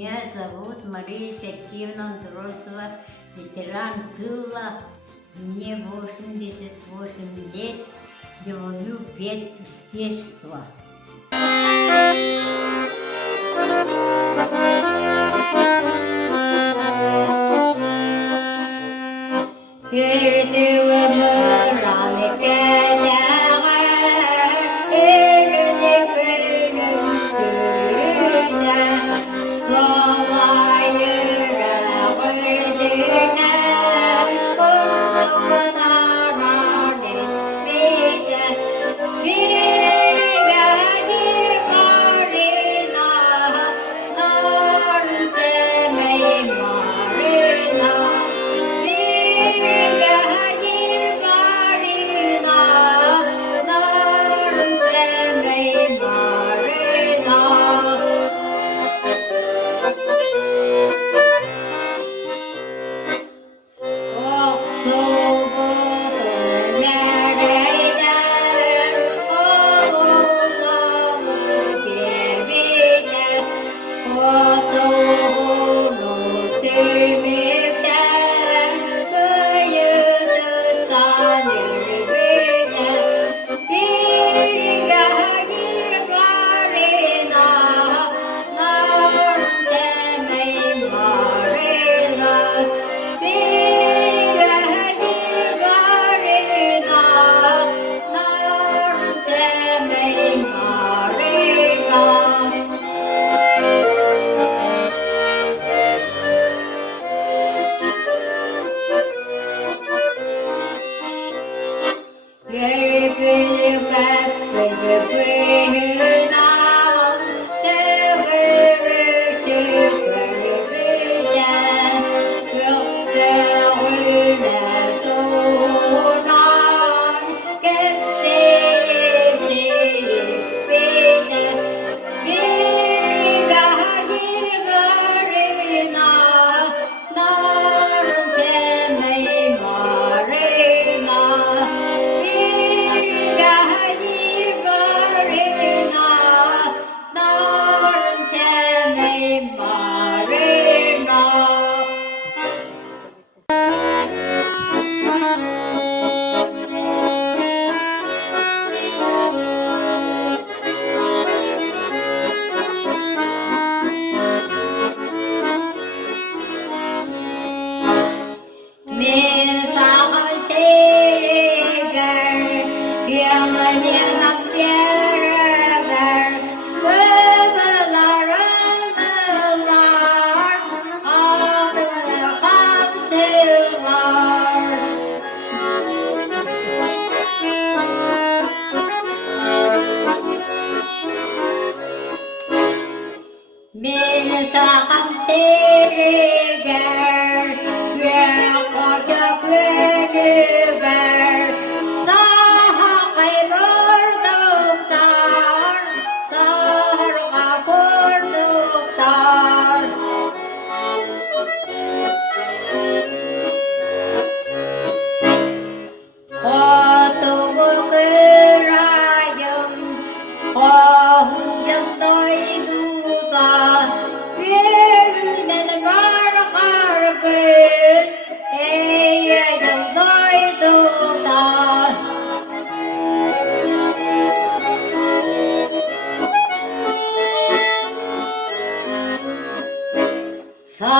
Меня зовут Мария Сергеевна Андросова, ветеран тыла. Мне 88 лет. Я люблю петь с детства. Mình xa khắp thế gian, nguyện có cho quên đi về. Xa hay vỡ tục tàn, xa cả vỡ tục tàn. Hoa tu vô kê ra dùm, hoa hương dân tôi du tàn. Sa